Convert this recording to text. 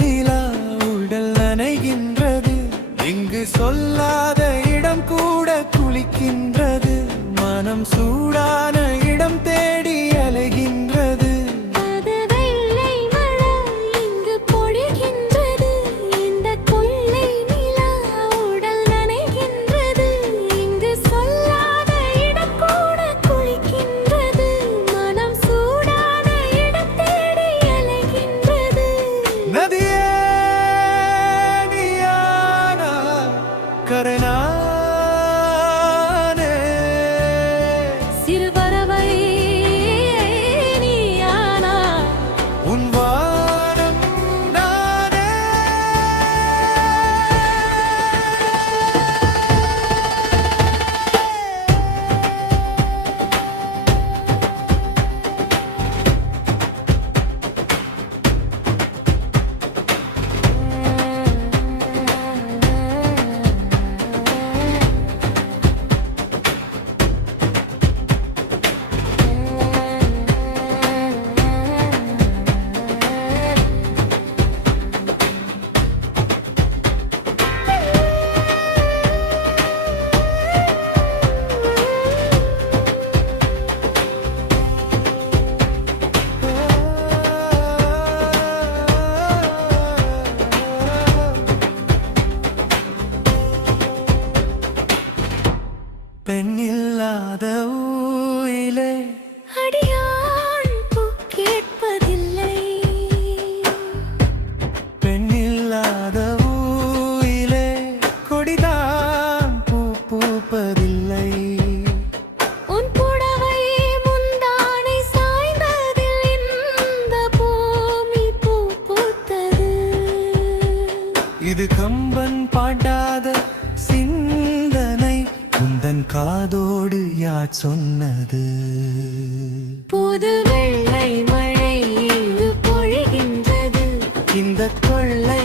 நிலா உடல் நனைகின்றது. இங்கு சொல்லாத இடம் கூட குளிக்கின்றது. மனம் சூடான இடம் தேடி அலைகின்றது. அது வெள்ளை மழை இங்கு பொழிகின்றது. இந்த கொள்ளை நிலா உடல் நனைகின்றது. இங்கு சொல்லாத இடம் கூட குளிக்கின்றது. மனம் சூடான இடம் தேடி அலைகின்றது. நதியே நீயானா கரனானே. சிறுபறவை நீயானா உன் வானம் நானே. பெண்ணில்லாத ஊயிலே அடியாள் பூ கேட்பதில்லை. பெண்ணில்லாத ஊயிலே கொடிதான் பூ பூப்பதில்லை. உன் புடவை முந்தானை சாய்ந்ததில் இந்த பூமி பூ பூத்தது. இது கம்பன் பாடாத சிந்தனை. உந்தன் காதோடு யார் சொன்னது? புது வெள்ளை மழை இங்கு பொழிகின்றது. இந்த கொள்ளை